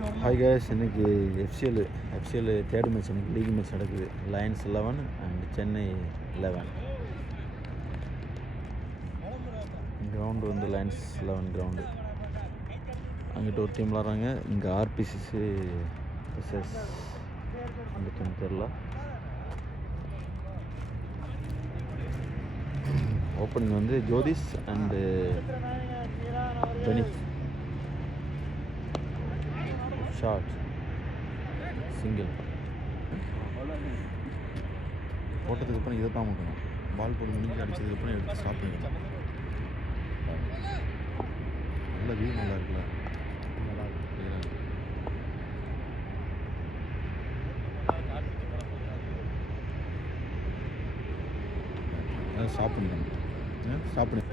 Hi guys, இன்னைக்கு FCL third match எனக்கு league match நடக்குது. Lions 11 and Chennai 11. கிரவுண்டு வந்து லயன்ஸ் 11 கிரவுண்டு. அங்கிட்ட ஒரு டீம் விளாட்றாங்க. இங்கே ஆர்பிசிசி எஸ்எஸ் அந்த டீம் தெரில. ஓப்பனிங் வந்து Jyotish and beneath. Short single போட்டதுக்கப்புறம் இதை தான் முட்டணும். பால் போட்டு முடிஞ்சு அடித்ததுக்கப்புறம் எடுத்து ஸ்டாப் பண்ணிக்கலாம். நல்ல வியூ நல்லா இருக்குல்ல, நல்லா இருக்கு. ஸ்டாப் பண்ணிக்கணும். ஸ்டாப் பண்ணி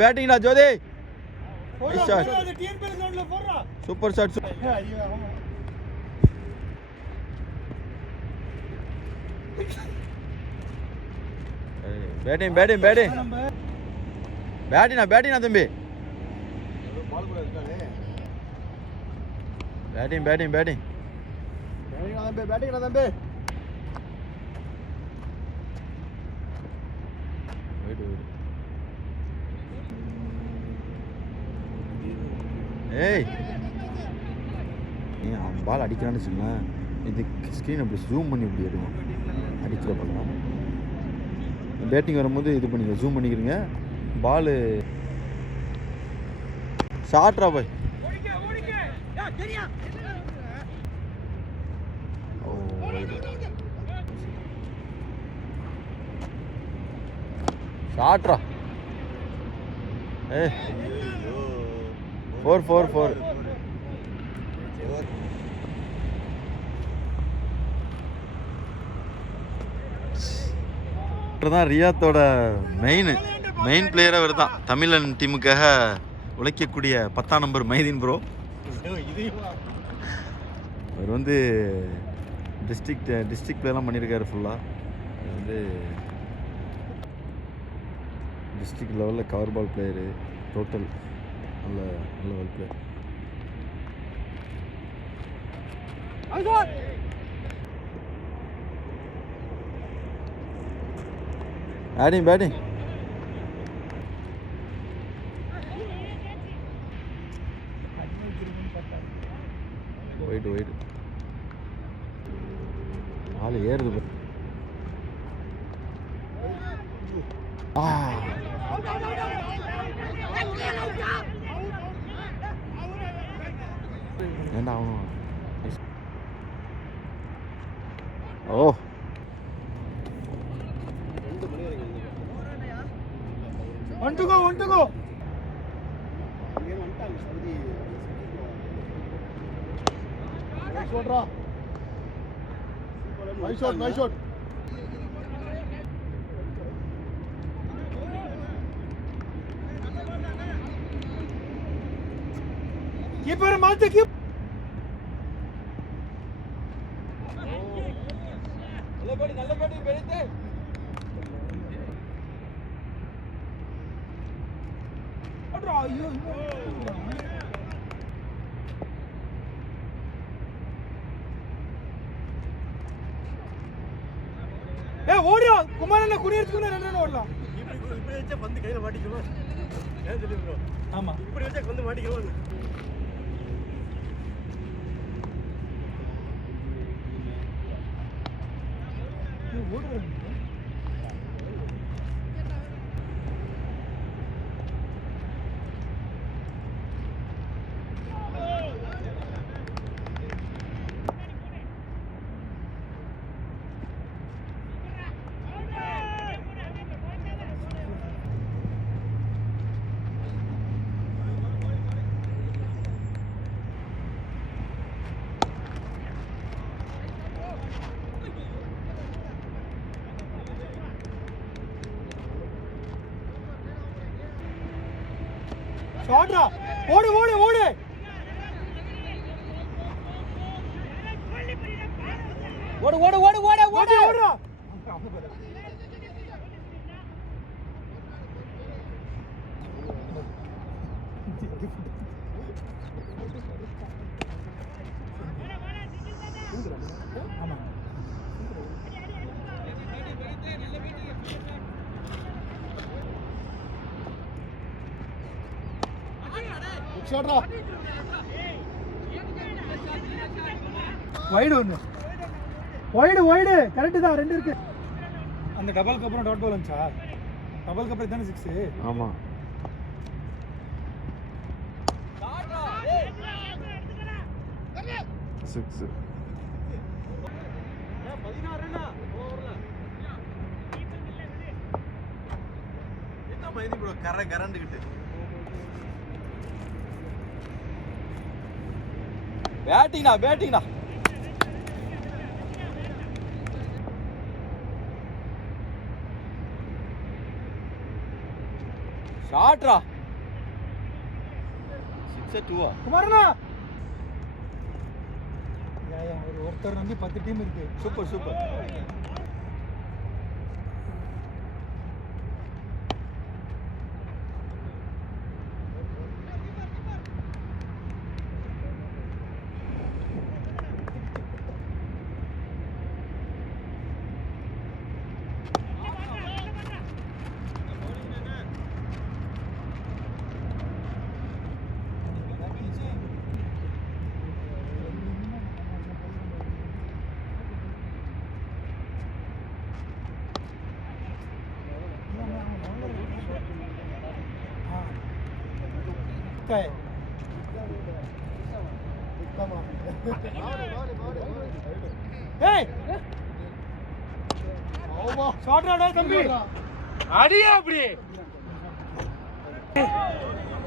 பேட்டிங்டா ஜோதி. Super shot. பேட்டிங் தம்பி. பேட்டிங் தம்பி. ஏய், அவன் பால் அடிக்கிறான்னு வச்சுக்கலாம். இது ஸ்க்ரீன் அப்படி ஜூம் பண்ணி இப்படி எடுக்கும். அடிக்கிற பண்ணலாம். பேட்டிங் வரும்போது இது பண்ணிக்க, ஜூம் பண்ணிக்கிறீங்க. பாலு ஷார்ட்ரா போய். ஷார்ட்ரா. ஏ 4 தான் ரியாத்தோட மெயின் பிளேயர் அவர் தான். தமிழன் டீமுக்காக உழைக்கக்கூடிய 10ஆம் நம்பர் மைதீன் ப்ரோ. அவர் வந்து டிஸ்ட்ரிக்ட் பிளேயர்லாம் பண்ணியிருக்காரு ஃபுல்லாக. அது வந்து டிஸ்ட்ரிக்ட் லெவலில் கவர் பால் பிளேயரு. டோட்டல் நல்ல வெல் பிளேயர். பேட்டிங் ஒயிட் ஆள் ஏறுது. ஏண்டா ஆகணும். ஓ one to go. Nice shot. Keeper மாத்து. நல்ல படி பெரிதே. அடா ஐயோ. ஓடியா குமாரண்ணா குடியேறிச்சுக்குள்ள 2 ரன் ஓடலாம். இப்படி வச்சா பந்து கையில மாட்டிக்குவோம். ஏன் சொல்லு ப்ரோ? ஆமா, இப்படி வச்சா பந்து மாட்டிக்குவோம். ஷாட்ரா. ஓடு ஓடு ஓடு. ஓடு ஓடு ஓடு ஓடு ஓடு ஓடு. வைடு ஒன்று வைடு கரெக்டு தான், 2 இருக்கு. அந்த டபுளுக்கு அப்புறம் டாட் பால் வந்துச்சா? டபுளுக்கு அப்புறம் தானே 6. ஆமாம். சிக்ஸு கரண்டுக்கிட்டு பேட்டிங்டா ஷாட்ரா 6-2 குமாரண்ணா. ஒருத்தர் வந்து 10 டீம் இருக்கு. சூப்பர். काय ஷார்ட் ஆடா தம்பி, அடியா அப்படி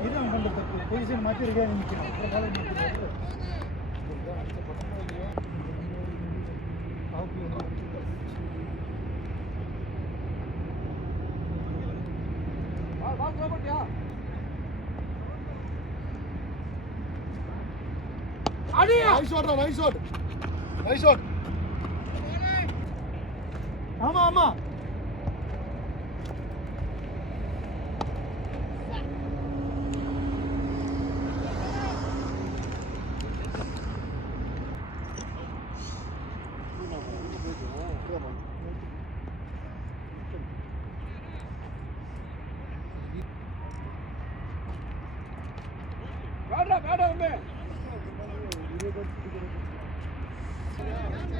இது நம்ம பொசிஷன் மாத்தி இருக்கேன். Nice shot. ஆமா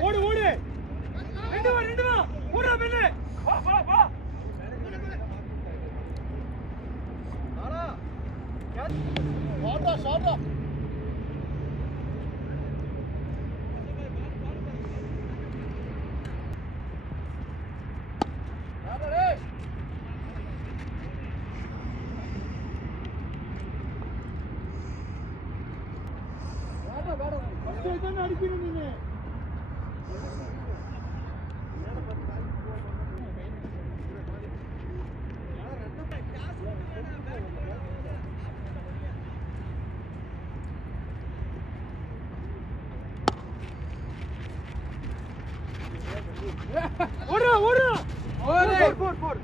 ஓடு ரெண்டு வா ஓடுடா பெண்ணு, ஷாட்ரா அடிக்கணும் நீங்க. ஓடு போர்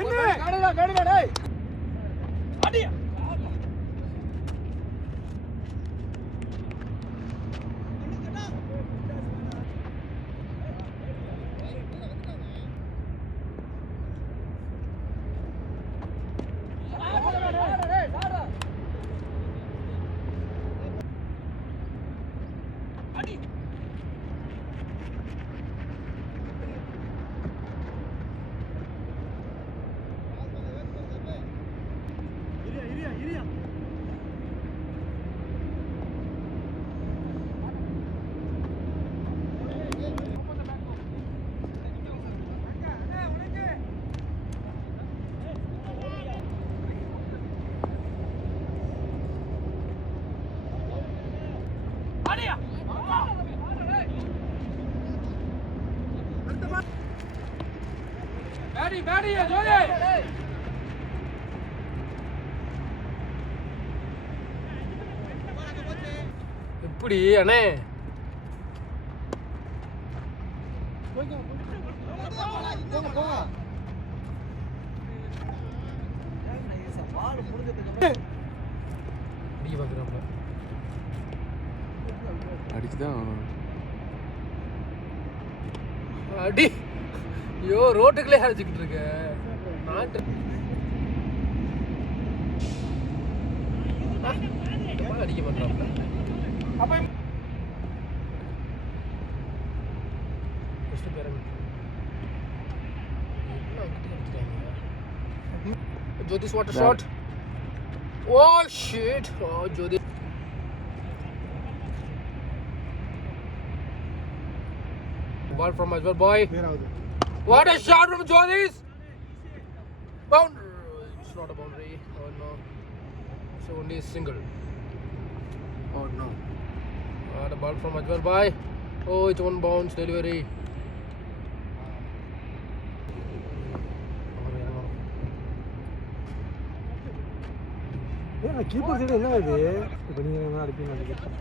என்ன காடுடா டேய் அடியா. எப்படி அண்ணே அடிக்க பார்க்குறாப்புல. அடிச்சுதான் அடி. ஐயோ ரோட்டுக்குள்ளே அடிச்சுக்கிட்டு இருக்க நாட்டு. அடிக்க மாட்டாப்ல. அப்ப ஃபர்ஸ்ட் பேர் Jothish what a shot. Oh shit. Oh Jothi. Ball from Ajwal boy. What a shot from Jyotish. Boundary. It's not a boundary. Oh no. It's only a single. Oh no. The ball from Ajwal boy. Oh, it's one bounce delivery. Keeper side என்ன இது? இப்போ நீங்க என்ன அடிப்பீங்க நினைக்கிறேன்.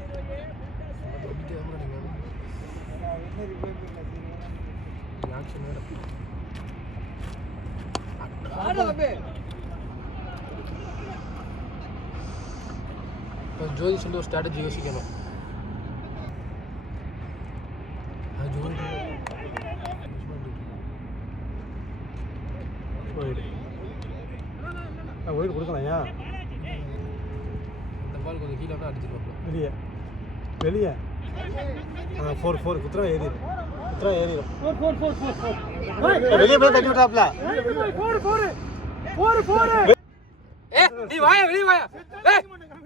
ஜோதிஷ் வந்து ஒரு strategy யோசிக்கணும். White கொடுக்கலையா? இந்த பால் கொஞ்சம் கீழே தான் அடிச்சிருவாங்க. வெளியே வெளியே 4 குத்ரா ஏறிடும். குத்ரா ஏறிடும். 4 வெளியே போய் தட்டி விட்டாப்ல. 4 ஏ நீ வாயா வெளிய வாயா. ஏய்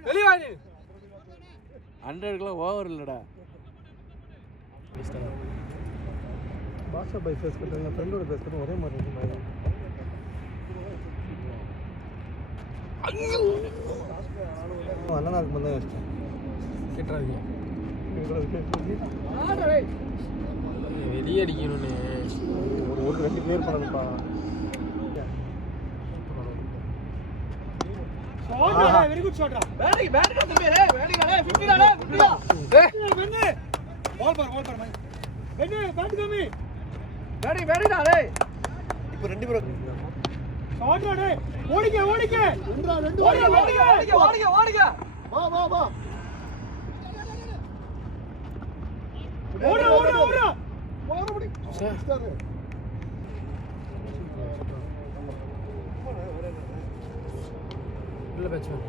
வெளிய வா நீ. 100 ஓவர் இல்லடா. பாஷா பை ஃபேஸ் கட்டுங்க, ஃப்ரெண்டோட ஃபேஸ் கட்டு ஒரே மாதிரி இருக்கு பாய். ஐயோ அண்ணனா இருக்கு பண்ண இஷ்டம் கேட்றாதீங்க. வெளியே அடிக்கணும்னு ஒரு 2 கிளியர் பண்ணணும்ப்பா. Very good shot. பேட்டிங் தம்பி ரே பேட்டிங் ரே 50 ரே 50 ஏய் வென்னு பால் பார் வென்னு பேட் கம்மி பேட்டிங் ரே. இப்போ 2 பேர் ஷாட் ரே. ஓடிங்க ஓடிங்க. ஓடிங்க வா ஓட முடி ஸ்டார். இல்ல பேட்ஸ்மேன்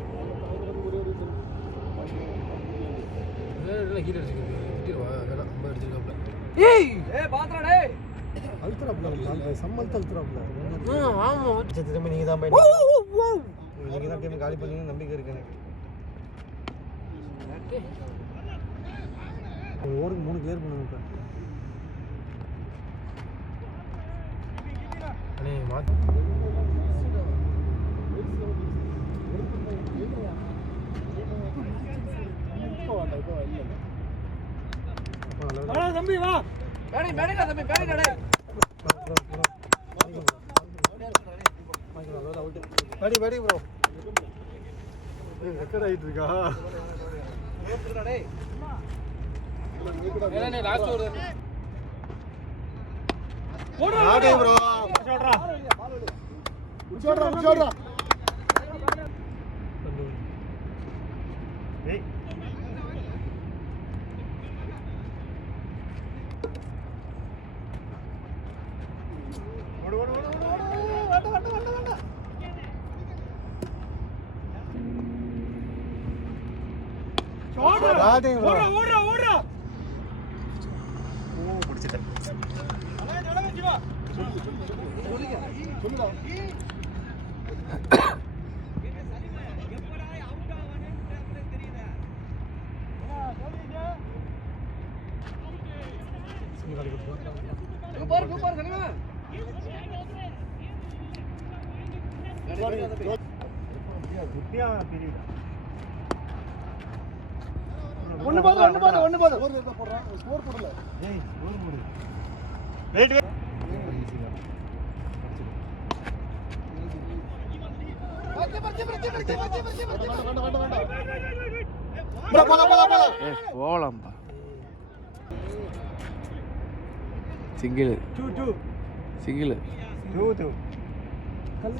இல்ல கீழ அடிச்சிருவா. அதெல்லாம் ரொம்ப அடிச்சிருக்காப்ல. ஏய் பாத்ரா டேய் அல்ட்ராப்ல நான் சம்மல் அல்ட்ராப்ல. ஆமா திரும்ப நீங்க தான் போய் நீங்க தான் டீம் காலி பண்ணீங்க நம்பிக்கை இருக்கு எனக்கு. ஒரு ஓவருக்கு 3 கிளியர் பண்ணுங்க இப்ப. அண்ணே மாத்து. வா தம்பி வா. பேட்டிங் தம்பி பேட்டிங் டேய். படி ப்ரோ. ரெக்கார்ட் ஆயிட்டு இருக்கா? டேய் ஏனே லாஸ்ட் ஓவர் ஆடே ப்ரோ. உச்சோட்ரா ஏய் ஓடு வேண்டாம். ஓடுறா. ஓ முடிச்சிட்டேன். சொல்லுடா. சூப்பர் கனிமா. குட்டியா பீரியட். ஒன்னு போடு. ஸ்கோர் போடல. ஏய் ஸ்கோர் போடு. வெயிட் போலாம்பா. சிங்கிள் 2 கல்லு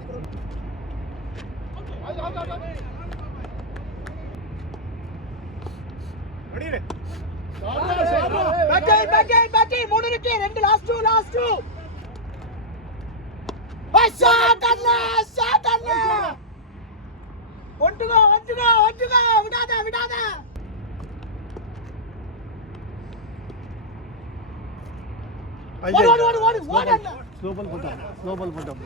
பேக்கே 3 இருக்கு 2 லாஸ்ட் 2 ஷாட் அண்ணா ஒட்டுகோ விடாத ஓடு அண்ணா ஸ்லோ பால் போட்டோம்